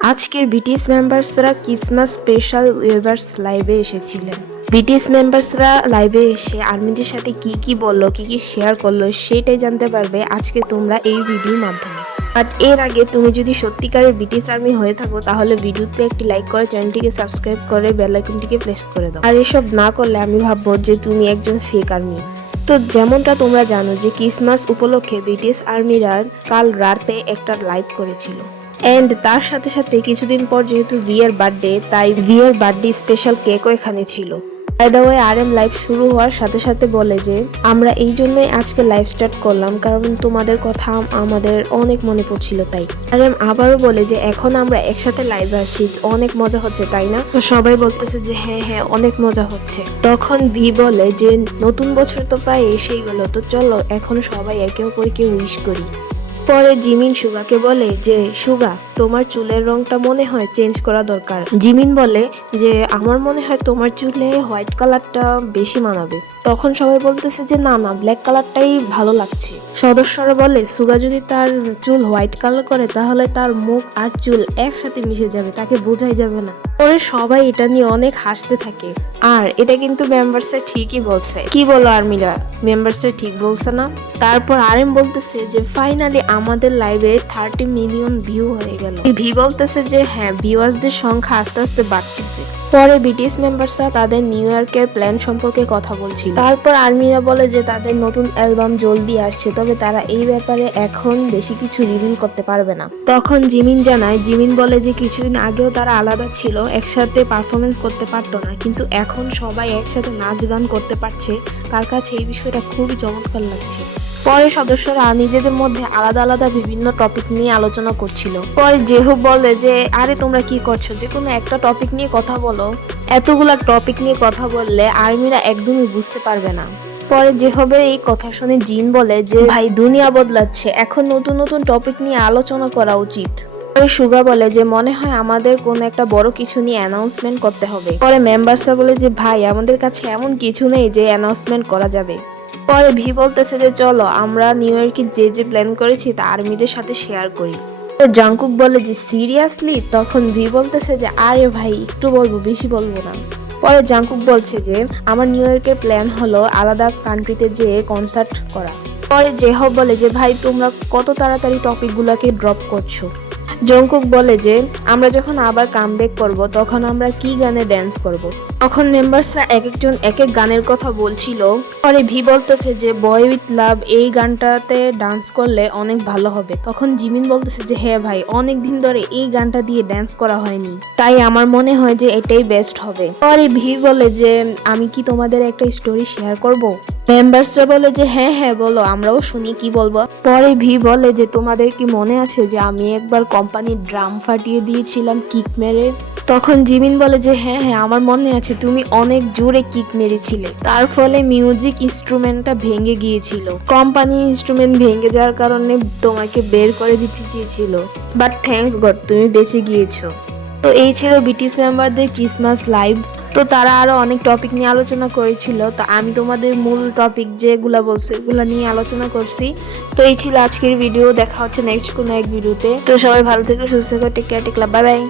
আজকের BTS মেম্বার্সরা Christmas special weavers লাইভে এসেছিলেন। বিটিএস মেম্বার্সরা লাইভে এসে আর্মিদের সাথে কি কি বললো, কি কি শেয়ার করলো সেটাই জানতে পারবে আজকে তোমরা এই ভিডিওর মাধ্যমে। বাট এর আগে তুমি যদি সত্যিকারের বিটিএস আর্মি হয়ে থাকো তাহলে ভিডিওতে একটি লাইক করে চ্যানেলটিকে সাবস্ক্রাইব করে বেল আইকনটিকে প্রেস করে দাও। আর এসব না করলে আমি ভাববো যে তুমি একজন ফেক আর্মি। তো যেমনটা তোমরা জানো যে ক্রিসমাস উপলক্ষে বিটিএস আর্মিরা কাল রাতে একটা লাইভ করেছিল। এন্ড তার সাথে সাথে কিছুদিন পর যেহেতু ভিয়ার বার্থডে, তাই ভিয়ার বার্থডে স্পেশাল কেকও এখানে ছিল। By the way RM live শুরু হওয়ার সাথে সাথে বলে যে আমরা এই জন্যই আজকে লাইভ স্টার্ট করলাম, কারণ তোমাদের কথা আমাদের অনেক মনে পড়ছিল। তাই আরএম আবারও বলে যে এখন আমরা একসাথে লাইভে আসছি, অনেক মজা হচ্ছে তাই না? তো সবাই বলতেছে যে হ্যাঁ হ্যাঁ অনেক মজা হচ্ছে। তখন ভি বলে যে নতুন বছর তো প্রায় এসেই গেল, তো চলো এখন সবাই একে অপরকে উইশ করি। পরে জিমিন সুগাকে বলে যে সুগা তোমার চুলের রংটা মনে হয় চেঞ্জ করা দরকার। জিমিন বলে যে আমার মনে হয় তোমার চুলে হোয়াইট কালারটা বেশি মানাবে। তখন সবাই বলতেছে যে না না ব্ল্যাক কালারটাই ভালো লাগছে। সদস্যরা বলে সুগা যদি তার চুল হোয়াইট কালার করে তাহলে তার মুখ আর চুল একসাথে মিশে যাবে, তাকে বোঝাই যাবে না। পরে সবাই এটা নিয়ে অনেক হাসতে থাকে। আর এটা কিন্তু মেম্বারসরা ঠিকই বলছে। কি বলো আর্মিরা, মেম্বারসরা ঠিক বলছে না? তারপর আরএম বলতেছে যে ফাইনালি আমাদের লাইভে 30 মিলিয়ন ভিউ হয়ে গেল। ভি বলতেছে যে হ্যাঁ ভিউয়ার্সদের সংখ্যা আস্তে আস্তে বাড়তেছে। পরে বিটিএস মেম্বারসরা তাদের নিউ ইয়র্কের প্ল্যান সম্পর্কে কথা বলছিল। তারপর আর্মিরা বলে যে তাদের নতুন অ্যালবাম জলদি আসছে, তবে তারা এই ব্যাপারে এখন বেশি কিছু রিভিল করতে পারবে না। তখন জিমিন জানায়, জিমিন বলে যে কিছুদিন আগেও তারা আলাদা ছিল, একসাথে পারফরমেন্স করতে পারতো না, কিন্তু এখন সবাই একসাথে নাচ গান করতে পারছে। তার কাছে এই বিষয়টা খুবই চমৎকার লাগছে। পরে সদস্যরা নিজেদের মধ্যে আলাদা আলাদা বিভিন্ন টপিক নিয়ে আলোচনা করছিল। পরে জেহু বলে যে আরে তোমরা কি করছো, যে কোনো একটা টপিক নিয়ে কথা বলো। এতগুলা টপিক নিয়ে কথা বললে আর্মিরা একদমই বুঝতে পারবে না। পরে জেহবের এই কথা শুনে জিন বলে যে ভাই দুনিয়া বদলাচ্ছে, এখন নতুন নতুন টপিক নিয়ে আলোচনা করা উচিত। পরে সুগা বলে যে মনে হয় আমাদের কোন একটা বড় কিছু নিয়ে অ্যানাউন্সমেন্ট করতে হবে। পরে মেম্বারসরা বলে যে ভাই আমাদের কাছে এমন কিছু নেই যে অ্যানাউন্সমেন্ট করা যাবে। পরে ভি বলতেছে যে চলো আমরা নিউ ইয়র্কে যে প্ল্যান করেছি তা আর্মিদের সাথে শেয়ার করি। তো জাংকুক বলে যে সিরিয়াসলি? তখন ভি বলতেছে যে আরে ভাই একটু বলবো, বেশি বলবো না। পরে জাংকুক বলছে যে আমার নিউ ইয়র্কের প্ল্যান হলো আলাদা কান্ট্রিতে যেয়ে কনসার্ট করা। পরে জেহব বলে যে ভাই তোমরা কত তাড়াতাড়ি টপিকগুলোকে ড্রপ করছো। জংকুক বলে যে আমরা যখন আবার কামব্যাক করব তখন আমরা কি গানে ড্যান্স করব। তখন মেম্বারসরা এক একজন এক এক গানের কথা বলছিল। পরে ভি বলতেছে যে বয় উইথ লাভ এই গানটাতে ডান্স করলে অনেক ভালো হবে। তখন জিমিন বলতেছে যে হ্যাঁ ভাই অনেক দিন ধরে এই গানটা দিয়ে ড্যান্স করা হয়নি, তাই আমার মনে হয় যে এটাই বেস্ট হবে। পরে ভি বলে যে আমি কি তোমাদের একটা স্টোরি শেয়ার করব। মেম্বারসরা বলে যে হ্যাঁ হ্যাঁ বলো, আমরাও শুনি, কি বলবো। পরে ভি বলে যে তোমাদের কি মনে আছে যে আমি একবার কোম্পানির ড্রাম ফাটিয়ে দিয়েছিলাম কিক মেরে? তখন জিমিন বলে যে হ্যাঁ হ্যাঁ আমার মনে আছে, তুমি অনেক জোরে কিক মেরেছিলে, তার ফলে মিউজিক ইনস্ট্রুমেন্টটা ভেঙে গিয়েছিল। কোম্পানি ইনস্ট্রুমেন্ট ভেঙে যাওয়ার কারণে তোমাকে বের করে দিতে চেয়েছিল, বাট থ্যাঙ্কস গড তুমি বেঁচে গিয়েছো। তো এই ছিল বিটিএস মেম্বারদের ক্রিসমাস লাইভ। তো তারা আরো অনেক টপিক নিয়ে আলোচনা করেছিল, তো আমি তোমাদের মূল টপিক যেগুলা বলছি এগুলা নিয়ে আলোচনা করছি। তো এই ছিল আজকের ভিডিও, দেখা হচ্ছে নেক্সট কোনো এক ভিডিওতে। তো সবাই ভালো থেকো, সুস্থ থেকো, টেক কেয়ার, টেক লাভ, বাই বাই।